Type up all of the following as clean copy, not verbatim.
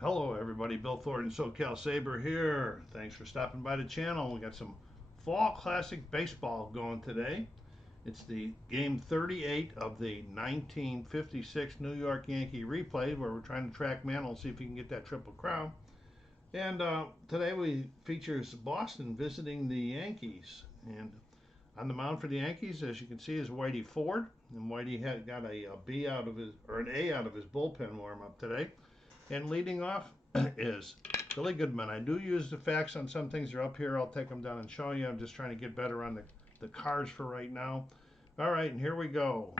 Hello everybody, Bill Ford and SoCal Saber here. Thanks for stopping by the channel. We got some Fall Classic Baseball going today. It's the game 38 of the 1956 New York Yankee Replay, where we're trying to track Mantle and see if he can get that Triple Crown. And today we features Boston visiting the Yankees. And on the mound for the Yankees, as you can see, is Whitey Ford. And Whitey had got a B out of his, or an A out of his bullpen warm up today. And leading off is Billy Goodman. I do use the facts on some things. They're up here. I'll take them down and show you. I'm just trying to get better on the cards for right now. All right, and here we go.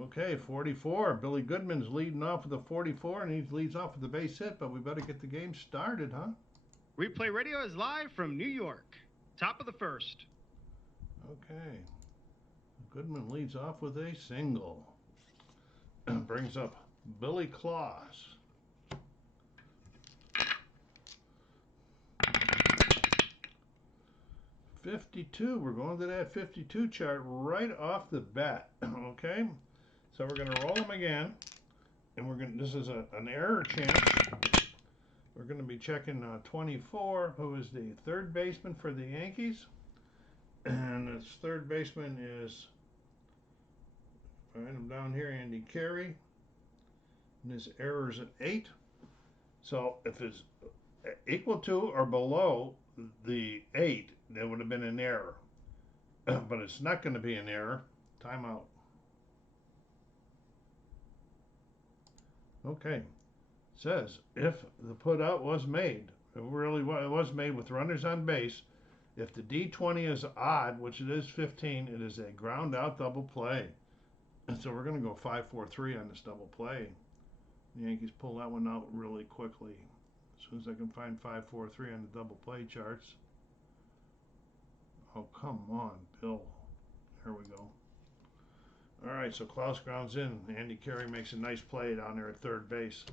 Okay, 44. Billy Goodman's leading off with a 44, and he leads off with the base hit, but we better get the game started, huh? Replay Radio is live from New York. Top of the first. Okay. Goodman leads off with a single. Brings up Billy Claus. '52. We're going to that 52 chart right off the bat. Okay, so we're going to roll them again, and we're going. This is an error chance. We're going to be checking 24, who is the third baseman for the Yankees, and its third baseman is. Find him down here, Andy Carey. And his error is an 8. So if it's equal to or below the 8, there would have been an error. But it's not going to be an error. Timeout. Okay. It says if the put out was made, it was made with runners on base. If the D20 is odd, which it is 15, it is a ground out double play. And so we're going to go 5-4-3 on this double play. The Yankees pull that one out really quickly. As soon as I can find 5-4-3 on the double play charts. Oh, come on, Bill. Here we go. All right, so Klaus grounds in. Andy Carey makes a nice play down there at third base.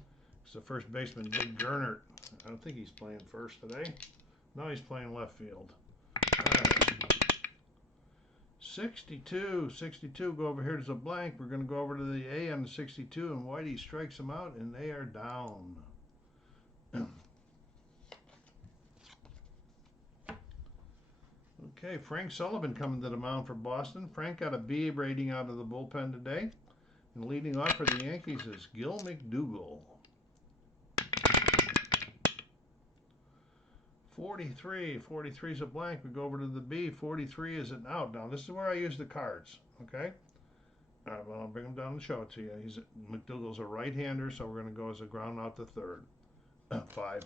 It's the first baseman, Big Gernert. I don't think he's playing first today. No, he's playing left field. All right. 62, go over here to the blank. We're going to go over to the A on the 62, and Whitey strikes them out, and they are down. Okay, Frank Sullivan coming to the mound for Boston. Frank got a B rating out of the bullpen today. And leading off for the Yankees is Gil McDougall. 43 is a blank. We go over to the B. 43 is an out. Now, this is where I use the cards, okay? All right, well, I'll bring them down and show it to you. McDougall's a right-hander, so we're going to go as a ground out to third. 5-3.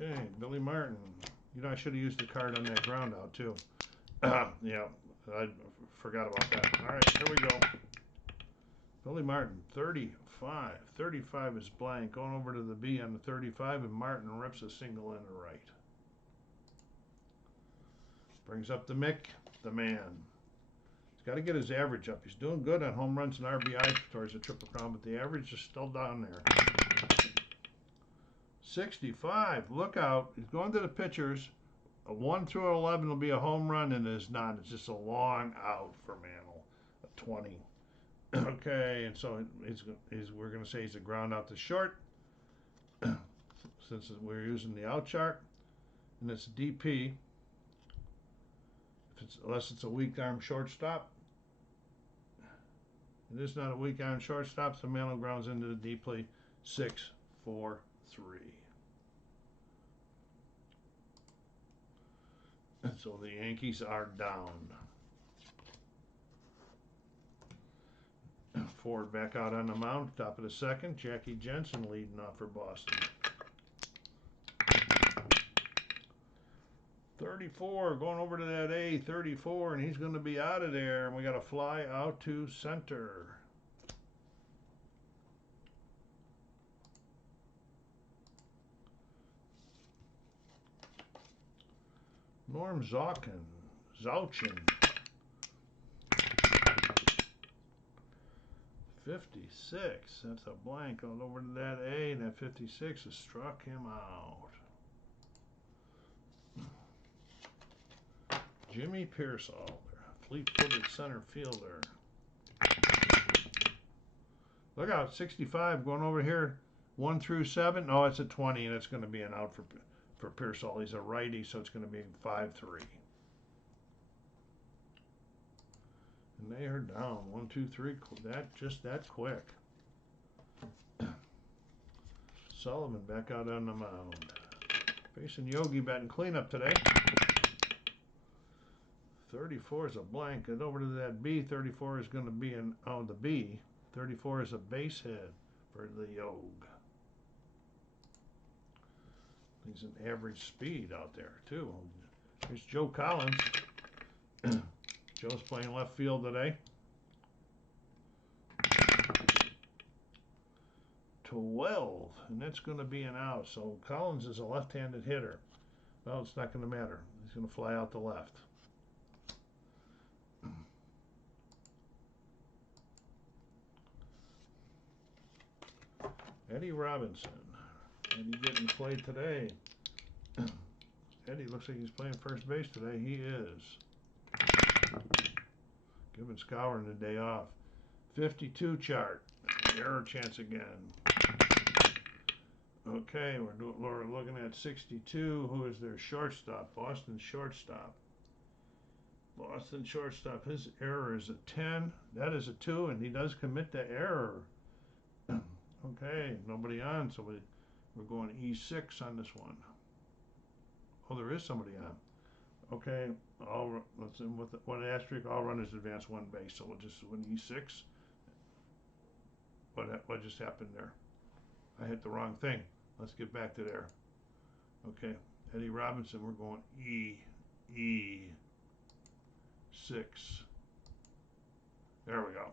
Okay, Billy Martin. You know, I should have used the card on that ground out, too. Yeah, I forgot about that. All right, here we go. Billy Martin, 35. 35 is blank. Going over to the B on the 35, and Martin rips a single in the right. Brings up the Mick, the man. He's got to get his average up. He's doing good on home runs and RBI towards the Triple Crown, but the average is still down there. 65. Look out. He's going to the pitchers. A 1 through 11 will be a home run, and it is not. It's just a long out for Mantle. A 20. Okay, and so we're going to say he's a ground out to short, since we're using the out chart, and it's DP. Unless it's a weak arm shortstop. It is not a weak arm shortstop, so Mantle grounds into the DP. 6-4-3. And so the Yankees are down. Ford back out on the mound, top of the second. Jackie Jensen leading off for Boston. 34, going over to that A, 34, and he's going to be out of there. And we got a fly out to center. Norm Zauchin. 56. That's a blank. Going over to that A, and that 56 has struck him out. Jimmy Pearsall, fleet-footed center fielder. Look out, 65 going over here, 1 through 7. No, it's a 20, and it's going to be an out for Pearsall. He's a righty, so it's going to be 5-3. And they are down 1, 2, 3. Just that quick. Sullivan back out on the mound. Facing Yogi batting cleanup today. 34 is a blank. And over to that B. 34 is going to be the B. 34 is a base hit for the Yog. He's an average speed out there too. Here's Joe Collins. Joe's playing left field today. 12, and that's going to be an out. So Collins is a left-handed hitter. Well, it's not going to matter. He's going to fly out the left. Eddie Robinson. Eddie getting played today. Eddie looks like he's playing first base today. He is. Giving Scourin the day off. 52 chart. Error chance again. Okay, we're looking at 62. Who is their shortstop? Boston shortstop. Boston shortstop. His error is a 10. That is a 2, and he does commit the error. Okay, nobody on, so we're going E6 on this one. Oh, there is somebody on. Okay, let's in with one asterisk. All runners advance 1 base, so we'll just win E6. What just happened there? I hit the wrong thing. Let's get back to there. Okay, Eddie Robinson, we're going E6. There we go.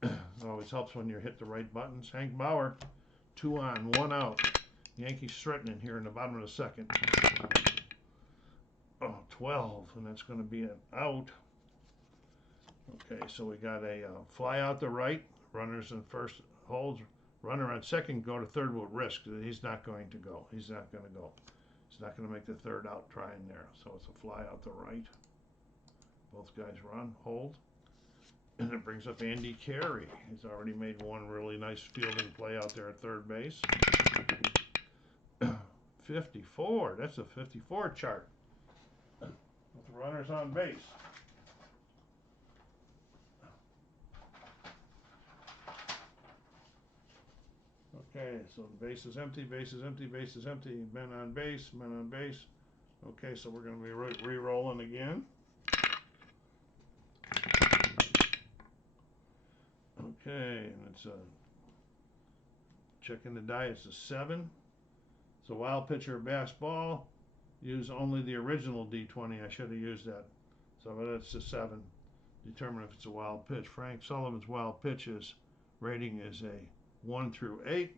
It always helps when you hit the right buttons. Hank Bauer, 2 on, 1 out. Yankees threatening here in the bottom of the second. Oh, 12, and that's going to be an out. Okay, so we got a fly out the right. Runners in first holds. Runner on second, go to third will risk. He's not going to go. He's not going to go. He's not going to make the third out trying there. So it's a fly out the right. Both guys run, hold. And it brings up Andy Carey. He's already made one really nice fielding play out there at third base. 54. That's a 54 chart. With runners on base. Okay, so the base is empty, base is empty, base is empty. Men on base, men on base. Okay, so we're going to be re-rolling again. Okay, and it's checking the die. It's a 7. It's a wild pitcher bass ball. Use only the original D20. I should have used that. So that's a 7. Determine if it's a wild pitch. Frank Sullivan's wild pitches rating is a 1 through 8.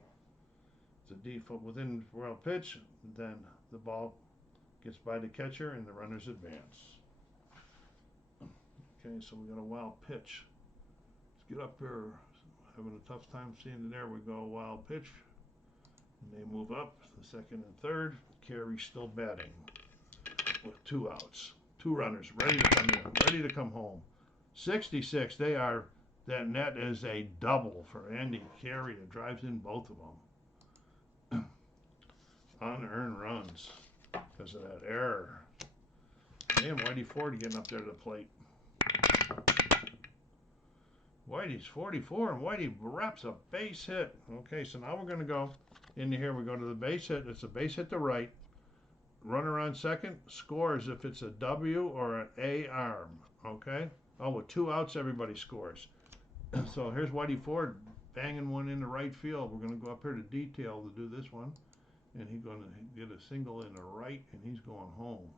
It's a default within wild pitch. Then the ball gets by the catcher and the runners advance. Okay, so we got a wild pitch. Let's get up here. Having a tough time seeing it. There we go. Wild pitch. And they move up the second and third. Carey's still batting with 2 outs. 2 runners ready to come in, ready to come home. 66. They are. That net is a double for Andy Carey. It drives in both of them. Unearned runs because of that error. Damn, Whitey Ford getting up there to the plate. Whitey's 44, and Whitey wraps a base hit. Okay, so now we're going to go into here. We go to the base hit. It's a base hit to right. Runner on second scores if it's a W or an A arm. Okay? Oh, with 2 outs, everybody scores. So here's Whitey Ford banging one into right field. We're going to go up here to detail to do this one. And he's going to get a single in the right, and he's going home.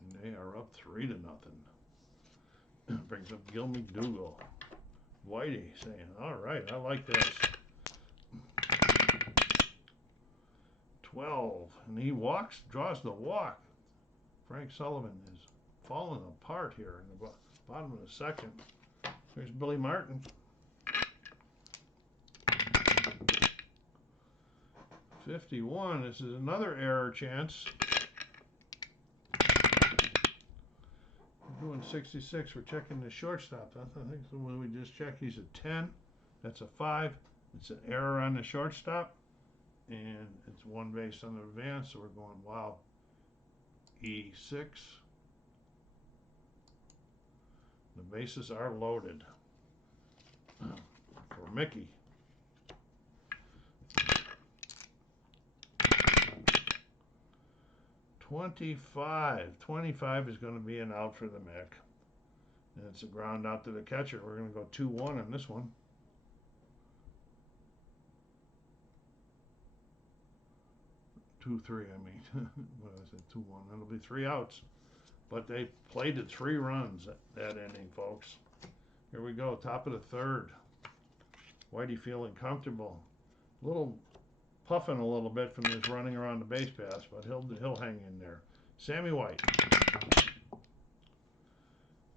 And they are up 3-0. Brings up Gil McDougal. Whitey saying, all right, I like this. 12. And he walks, draws the walk. Frank Sullivan is falling apart here in the bottom of the second. There's Billy Martin. 51. This is another error chance. We're doing 66. We're checking the shortstop. I think the one we just checked. He's a 10. That's a 5. It's an error on the shortstop. And it's one base on the advance. So we're going, wow. E6. The bases are loaded for Mickey. $25 is going to be an out for the Mick. And it's a ground out to the catcher. We're going to go 2-1 on this one. Two, three, I mean. What did I say? 2-1. That'll be 3 outs. But they played it 3 runs that inning, folks. Here we go, top of the 3rd. Whitey feeling comfortable. A little puffing a little bit from this running around the base pass, but he'll hang in there. Sammy White.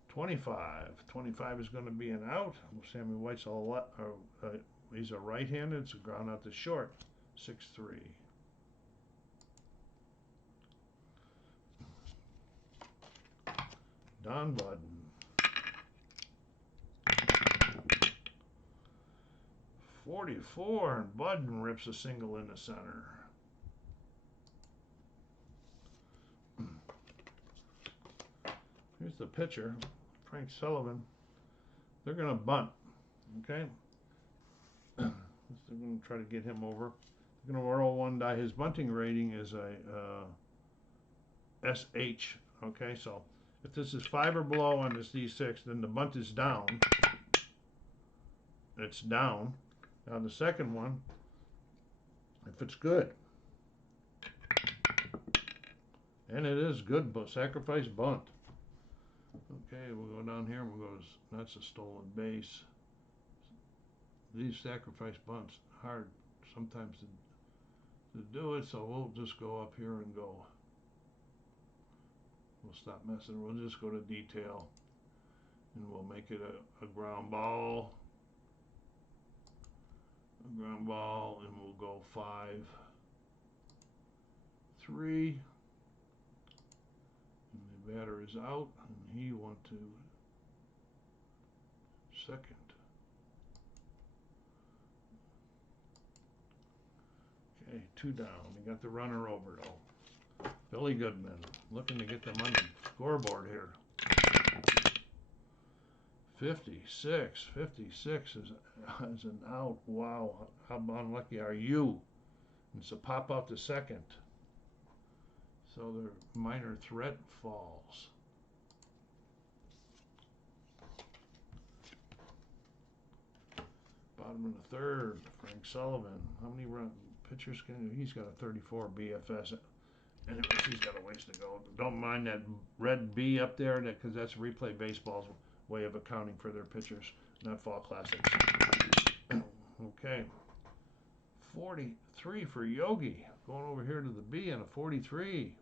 25 is going to be an out. Sammy White's he's a right-handed. It's a ground out to short. 6-3. Don Budden. 44, and Budden rips a single in the center. Here's the pitcher, Frank Sullivan. They're going to bunt, okay? They're going to try to get him over. They're going to roll one die. His bunting rating is a SH, okay? So if this is 5 or below on this D6, then the bunt is down. It's down. Now the second one, if it's good, and it is good, but sacrifice bunt. Okay, we'll go down here and we'll go, that's a stolen base. These sacrifice bunts, hard sometimes to do it, so we'll just go up here and go. We'll stop messing, we'll just go to detail, and we'll make it a ground ball. A ground ball, and we'll go 5-3. And the batter is out, and he went to second. Okay, 2 down. We got the runner over though. Billy Goodman looking to get them on the scoreboard here. 56 is an out. Wow, how unlucky are you? And it's a pop out to second. So their minor threat falls. Bottom of the 3rd, Frank Sullivan. How many pitchers can he's got a 34 BFS. And he's got a ways to go. Don't mind that red B up there, because that's Replay Baseball's way of accounting for their pitchers, not Fall Classics. Okay. 43 for Yogi. Going over here to the B and a 43.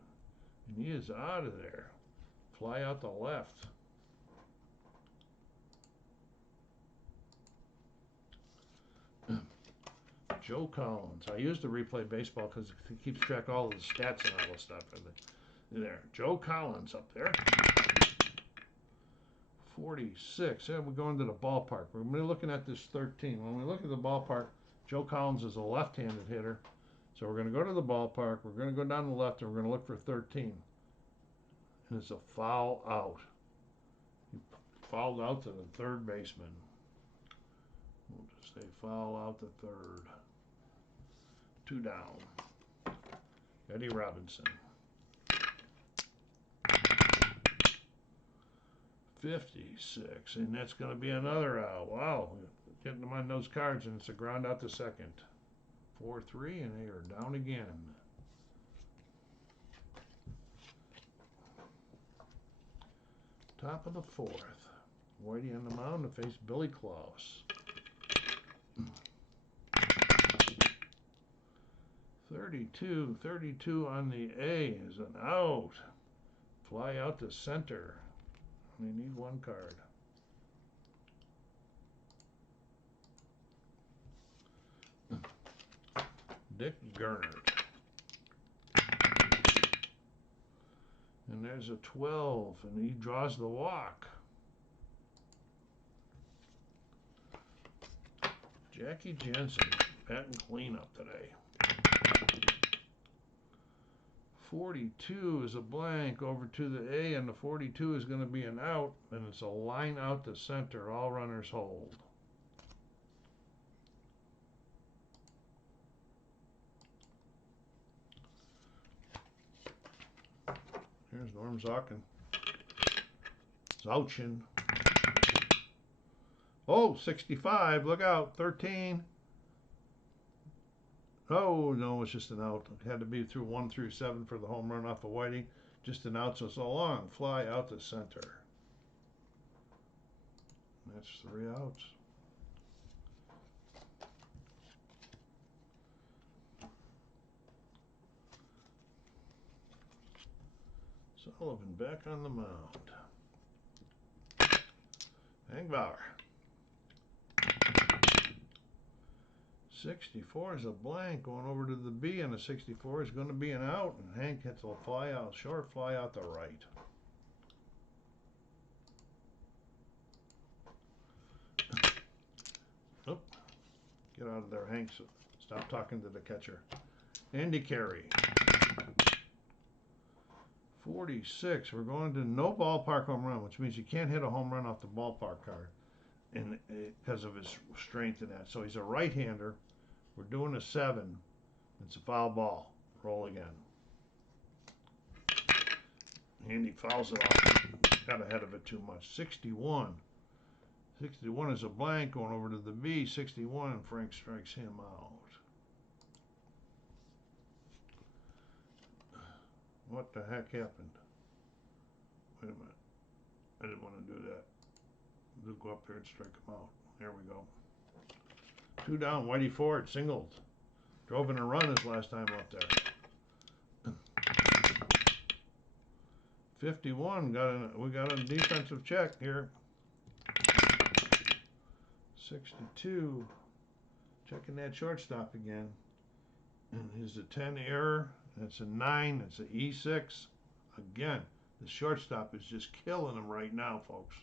And he is out of there. Fly out the left. Joe Collins. I use the Replay Baseball because it keeps track of all the stats and all the stuff. There. Joe Collins up there. 46. Yeah, we're going to the ballpark. We're going to be looking at this 13. When we look at the ballpark, Joe Collins is a left-handed hitter. So we're going to go to the ballpark. We're going to go down the left, and we're going to look for 13. And it's a foul out. He fouled out to the 3rd baseman. We'll just say foul out to 3rd. 2 down. Eddie Robinson. 56, and that's going to be another out. Wow, getting them on those cards, and it's a ground out to second. 4-3, and they are down again. Top of the 4th. Whitey on the mound to face Billy Klaus. 32 on the A is an out. Fly out to center. We need 1 card. Dick Gernert. And there's a 12, and he draws the walk. Jackie Jensen, batting cleanup today. 42 is a blank over to the A, and the 42 is going to be an out, and it's a line out to center. All runners hold. Here's Norm Zockin. Zouchin. Oh, 65. Look out. 13. Oh, no, it's just an out. It had to be through 1 through 7 for the home run off of Whitey. Just an out, so long. Fly out to center. That's 3 outs. Sullivan back on the mound. Hangbauer. 64 is a blank going over to the B, and the 64 is going to be an out, and Hank hits a fly out, short fly out to right. Oh, get out of there, Hank. Stop talking to the catcher. Andy Carey. 46. We're going to no ballpark home run, which means you can't hit a home run off the ballpark card, and because of his strength in that. So he's a right-hander. We're doing a 7. It's a foul ball. Roll again. Andy fouls it off. Got ahead of it too much. 61. 61 is a blank going over to the B. 61, and Frank strikes him out. What the heck happened? Wait a minute. I didn't want to do that. We'll go up there and strike him out. There we go. 2 down. Whitey Ford singled. Drove in a run his last time up there. 51. We got a defensive check here. 62. Checking that shortstop again. And here's a 10 error. That's a 9. That's an E6. Again, the shortstop is just killing them right now, folks.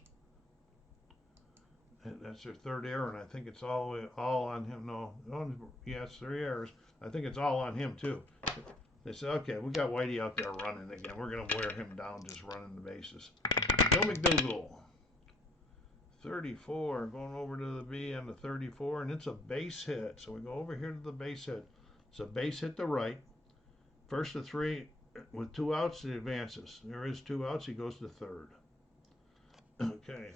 And that's their 3rd error, and I think it's all on him. No, yeah, it's 3 errors. I think it's all on him too. They said, okay, we got Whitey out there running again. We're gonna wear him down just running the bases. Bill McDougall. 34, going over to the B and the 34, and it's a base hit. So we go over here to the base hit. It's a base hit to right. First to 3, with 2 outs, he advances. There is 2 outs, he goes to 3rd. Okay.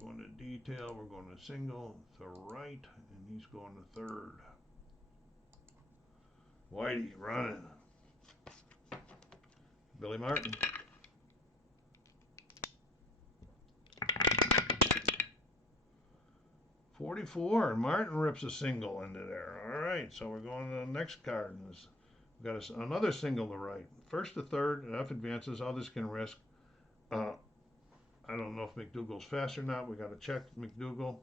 Going to detail, we're going to single to right, and he's going to 3rd. Whitey running. Billy Martin. 44, and Martin rips a single into there. All right, so we're going to the next card. We've got another single to right. First to 3rd, enough advances, others can risk. I don't know if McDougall's fast or not. We got to check McDougall.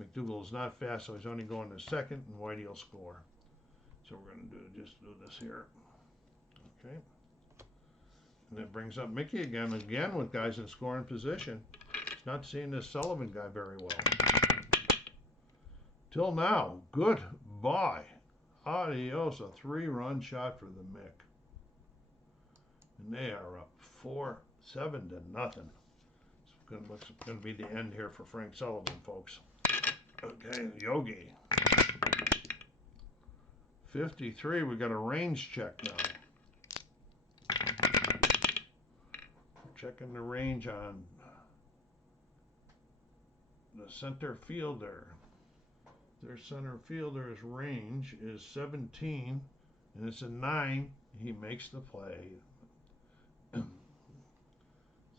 McDougall is not fast, so he's only going to 2nd, and Whitey will score. So we're going to just do this here. Okay. And that brings up Mickey again with guys in scoring position. He's not seeing this Sullivan guy very well. Till now, goodbye. Adios, a 3-run shot for the Mick. And they are up 7 to nothing. It's going to be the end here for Frank Sullivan, folks. Okay, Yogi. 53, we got a range check now. Checking the range on the center fielder. Their center fielder's range is 17, and it's a 9. He makes the play.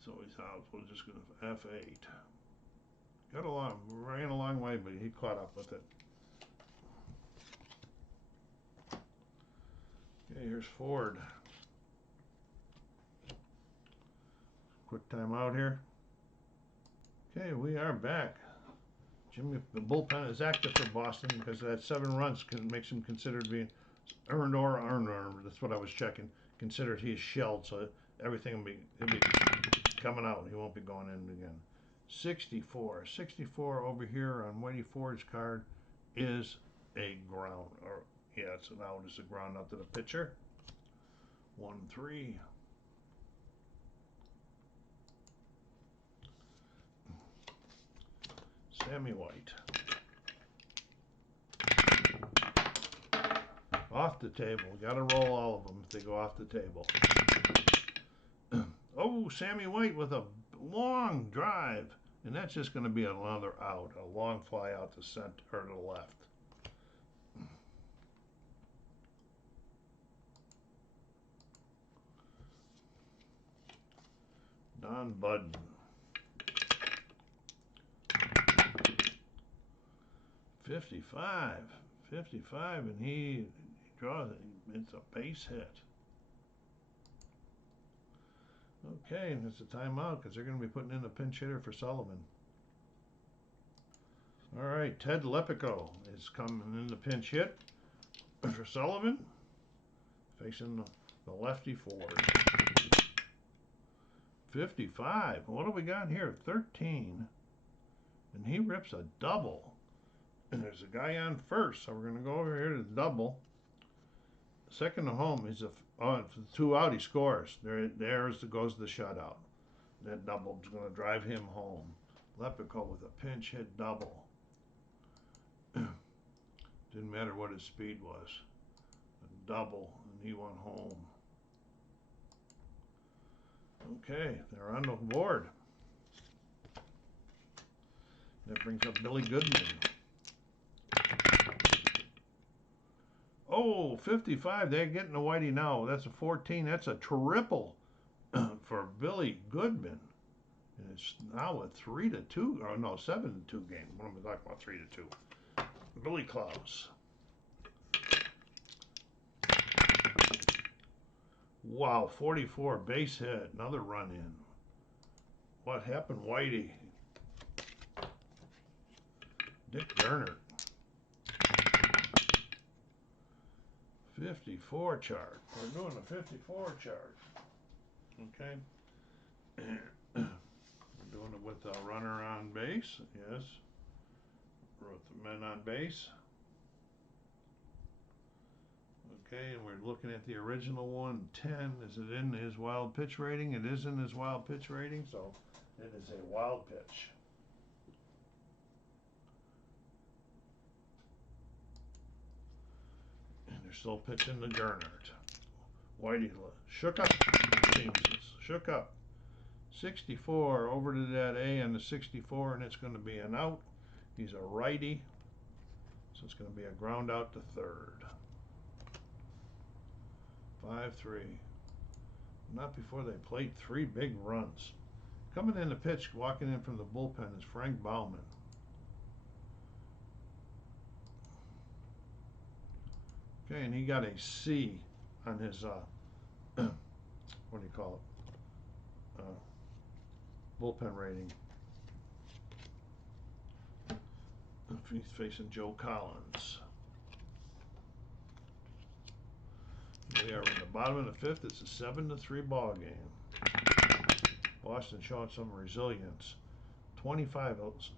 So he's out. We're just going to F8. Ran a long way, but he caught up with it. Okay, here's Ford. Quick time out here. Okay, we are back. Jimmy, the bullpen is active for Boston because that 7 runs makes him considered being earned, that's what I was checking. Considered he's shelled, so everything he'll be coming out. He won't be going in again. 64. 64 over here on Whitey Ford's card is a ground. Or yeah, it's an out. It's a ground out to the pitcher. 1-3. Sammy White. Off the table. Got to roll all of them if they go off the table. Oh, Sammy White with a long drive. And that's just going to be another out. A long fly out to center or to the left. Don Budden. 55. 55, and he draws it. It's a base hit. Okay, and it's a timeout because they're going to be putting in a pinch hitter for Sullivan. All right, Ted Lepico is coming in the pinch hit for Sullivan, facing the lefty Ford. 55. What do we got here? 13. And he rips a double. And there's a guy on first, so we're going to go over here to the double. Second to home is two out. He scores. Goes the shutout. That double is going to drive him home. Lepico with a pinch hit double. Didn't matter what his speed was. A double, and he went home. Okay, they're on the board. That brings up Billy Goodman. Oh, 55. They're getting to Whitey now. That's a 14. That's a triple for Billy Goodman. And it's now a 3-2. Oh, no, 7-2 game. What am I talking about? 3-2. Billy Klaus. Wow, 44. Base hit. Another run in. What happened, Whitey? Dick Gernert. 54 chart. We're doing a 54 chart. Okay. We're doing it with a runner on base. Yes. With the men on base. Okay, and we're looking at the original one, 10. Is it in his wild pitch rating? It is in his wild pitch rating, so it is a wild pitch. And they're still pitching the Gernert. Whitey shook up. Shook up. 64 over to that A and the 64, and it's going to be an out. He's a righty, so it's going to be a ground out to third. 5-3. Not before they played 3 big runs. Coming in the pitch, walking in from the bullpen is Frank Bauman. Okay, and he got a C on his, what do you call it? Bullpen rating. He's facing Joe Collins. We are in the bottom of the 5th. It's a 7-3 ball game. Boston showing some resilience. 25.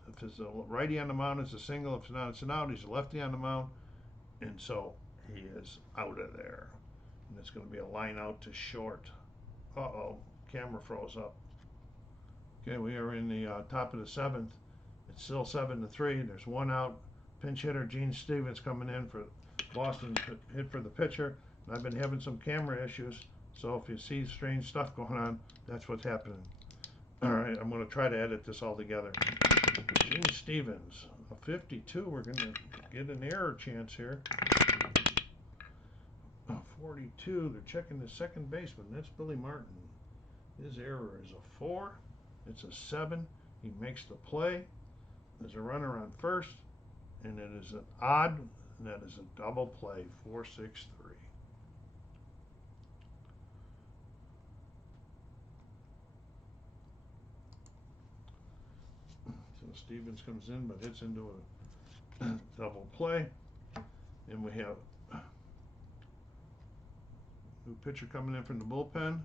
If it's a righty on the mound, it's a single. If it's not, it's an out. He's a lefty on the mound, and so he is out of there. And it's going to be a line out to short. Uh-oh, camera froze up. Okay, we are in the top of the 7th. It's still 7-3. There's one out. Pinch hitter Gene Stevens coming in for Boston, hit for the pitcher. And I've been having some camera issues, so if you see strange stuff going on, that's what's happening. All right, I'm going to try to edit this all together. Gene Stevens, a 52. We're going to get an error chance here. 42. They're checking the second baseman. That's Billy Martin. His error is a 4. It's a 7. He makes the play. There's a runner on first, and it is an odd, and that is a double play. 4-6-3. So Stevens comes in, but hits into a double play, and we have New pitcher coming in from the bullpen.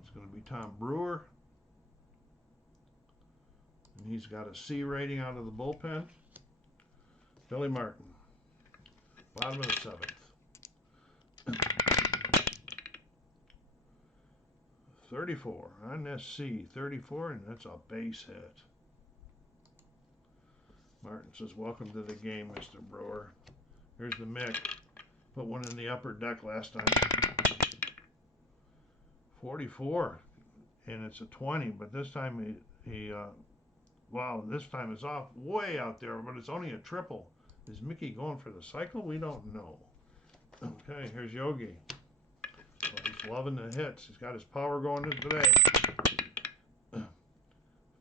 It's going to be Tom Brewer. And he's got a C rating out of the bullpen. Billy Martin. Bottom of the seventh. 34 on this C. 34, and that's a base hit. Martin says, welcome to the game, Mr. Brewer. Here's the Mick. Put one in the upper deck last time. 44, and it's a 20, but this time wow, this time it's off way out there, but it's only a triple. Is Mickey going for the cycle? We don't know. Okay, here's Yogi. Well, he's loving the hits. He's got his power going in today.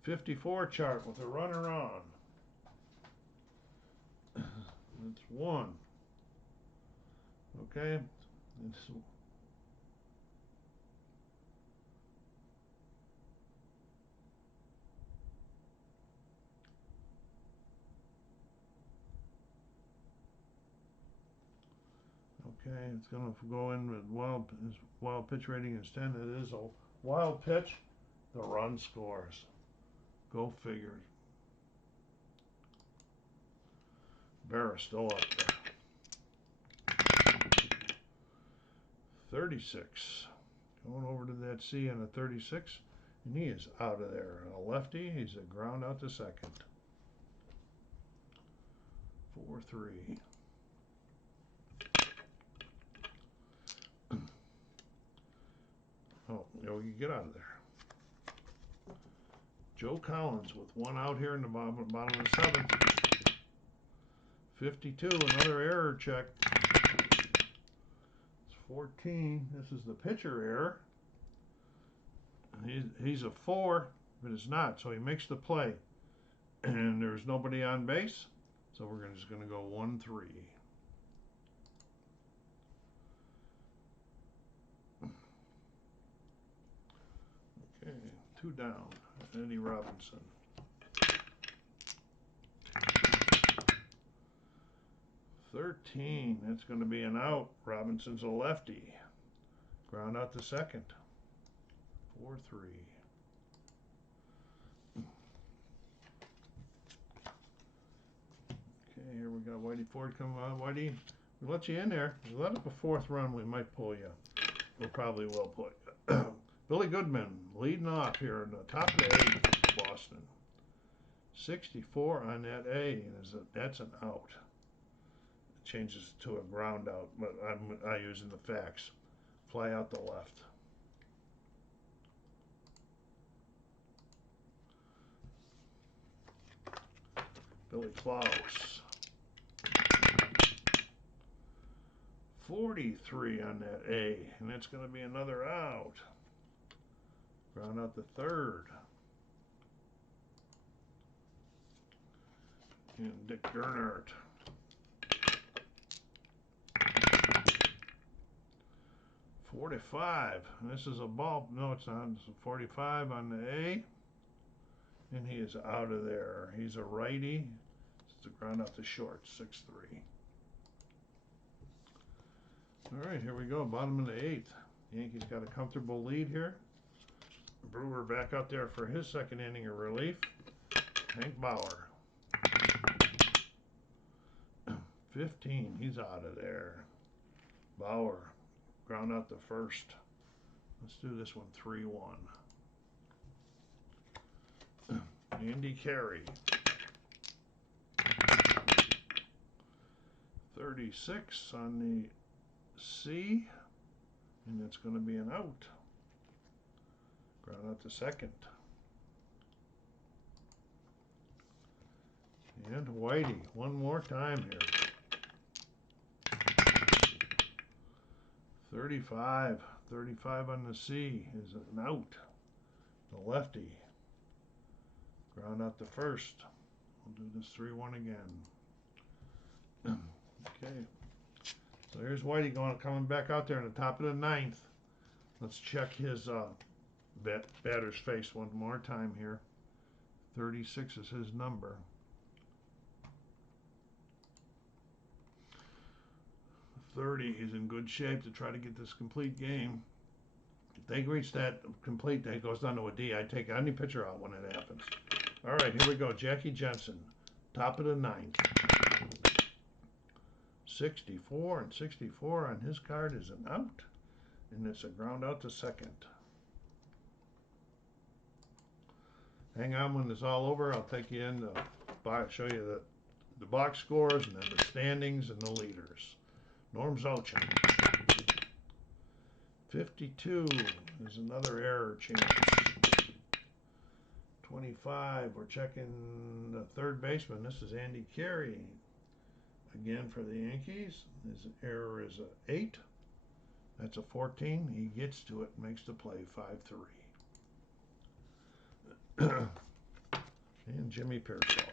54 chart with a runner on. That's one. Okay. Okay, it's going to go in with wild pitch rating is 10. It is a wild pitch. The run scores. Go figure. Berra still up there. 36. Going over to that C and a 36. And he is out of there. A lefty. He's a ground out to second. 4-3. Oh, Yogi, get out of there. Joe Collins with one out here in the bottom of the seventh. 52, another error check. It's 14. This is the pitcher error. He's a 4, but it's not, so he makes the play. And there's nobody on base, so we're just going to go 1-3. Okay, 2 down. Eddie Robinson. 13. That's going to be an out. Robinson's a lefty. Ground out to second. 4-3. Okay, here we got Whitey Ford coming on. Whitey, we let you in there. If we let up a 4th run, we might pull you. We probably will pull you. Billy Goodman leading off here in the top of the 8th for Boston. 64 on that A, and that's an out. It changes to a ground out, but I using the facts. Fly out the left. Billy Klaus. 43 on that A, and that's going to be another out. Ground out the 3rd. And Dick Gernert. 45. And this is a ball. No, it's not. It's a 45 on the A. And he is out of there. He's a righty. It's the ground out the short. 6-3. All right, here we go. Bottom of the 8th. Yankees got a comfortable lead here. Brewer back out there for his 2nd inning of relief. Hank Bauer. 15. He's out of there. Bauer. Ground out the 1st. Let's do this one 3-1. Andy Carey. 36 on the C, and it's going to be an out. Ground out to second. And Whitey, one more time here. 35 on the C is an out. The lefty. Ground out the 1st. We'll do this 3-1 again. Okay. So here's Whitey coming back out there in the top of the 9th. Let's check his batter's face one more time here. 36 is his number. 30. He's in good shape to try to get this complete game. If they reach that complete, that goes down to a D. I take any pitcher out when it happens. All right, here we go. Jackie Jensen, top of the ninth. 64 and 64 on his card is an out, and it's a ground out to second. Hang on when it's all over. I'll take you in to show you the box scores and then the standings and the leaders. Norm Zochin. 52 is another error chance. 25, we're checking the third baseman. This is Andy Carey. Again for the Yankees. His error is a 8. That's a 14. He gets to it, makes the play 5-3. And Jimmy Pearsall.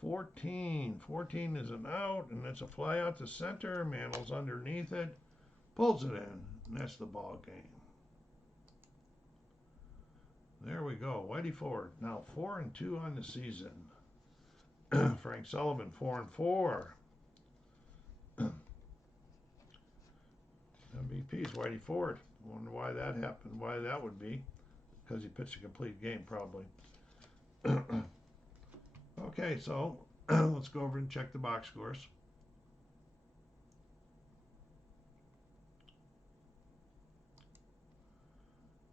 14 is an out, and it's a fly out to center. Mantle's underneath it, pulls it in, and that's the ball game. There we go. Whitey Ford now 4-2 on the season. Frank Sullivan 4-4. MVP's Whitey Ford. I wonder why that happened. Why that would be? Because he pitched a complete game, probably. Okay, so let's go over and check the box scores.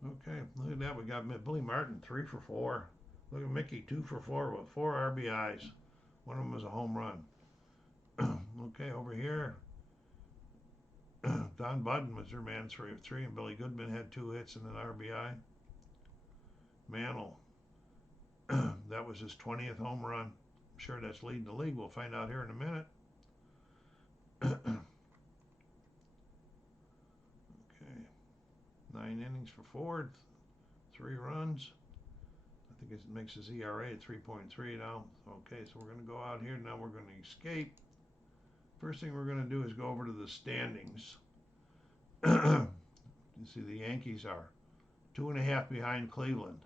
Okay, look at that. We got Billy Martin 3-for-4. Look at Mickey 2-for-4 with 4 RBIs. One of them was a home run. Okay, over here, Don Budden was their man 3-of-3, and Billy Goodman had 2 hits and an RBI. Mantle, that was his 20th home run. I'm sure that's leading the league. We'll find out here in a minute. Okay, 9 innings for Ford, 3 runs. I think it makes his ERA at 3.3 now. Okay, so we're going to go out here. Now we're going to escape. First thing we're going to do is go over to the standings. You see the Yankees are 2.5 behind Cleveland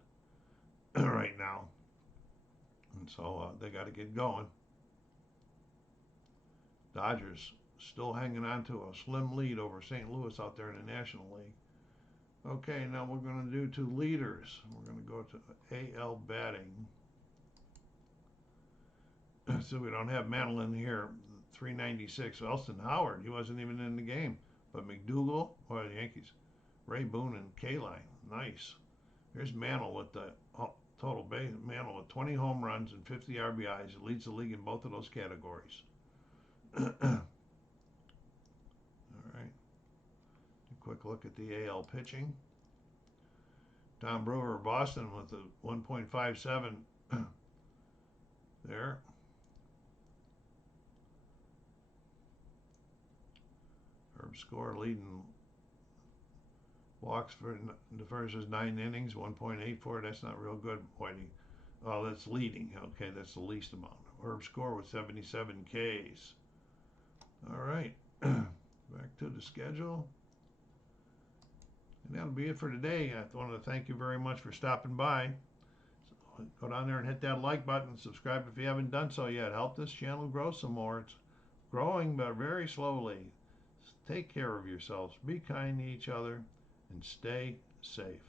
right now. And so they got to get going. Dodgers still hanging on to a slim lead over St. Louis out there in the National League. Okay, now we're going to do 2 leaders. We're going to go to AL batting. So we don't have Mantle in here. 396. Elston Howard, he wasn't even in the game. But McDougal, or the Yankees, Ray Boone and Kaline. Nice. Here's Mantle with the total base. Mantle with 20 home runs and 50 RBIs. It leads the league in both of those categories. All right. A quick look at the AL pitching. Tom Brewer of Boston with the 1.57 there. Herb Score leading walks for the first 9 innings, 1.84. That's not real good, Whitey. Oh, that's leading. Okay, that's the least amount. Herb Score with 77 Ks. All right, back to the schedule. And that'll be it for today. I want to thank you very much for stopping by. So go down there and hit that like button. Subscribe if you haven't done so yet. Help this channel grow some more. It's growing, but very slowly. Take care of yourselves. Be kind to each other and stay safe.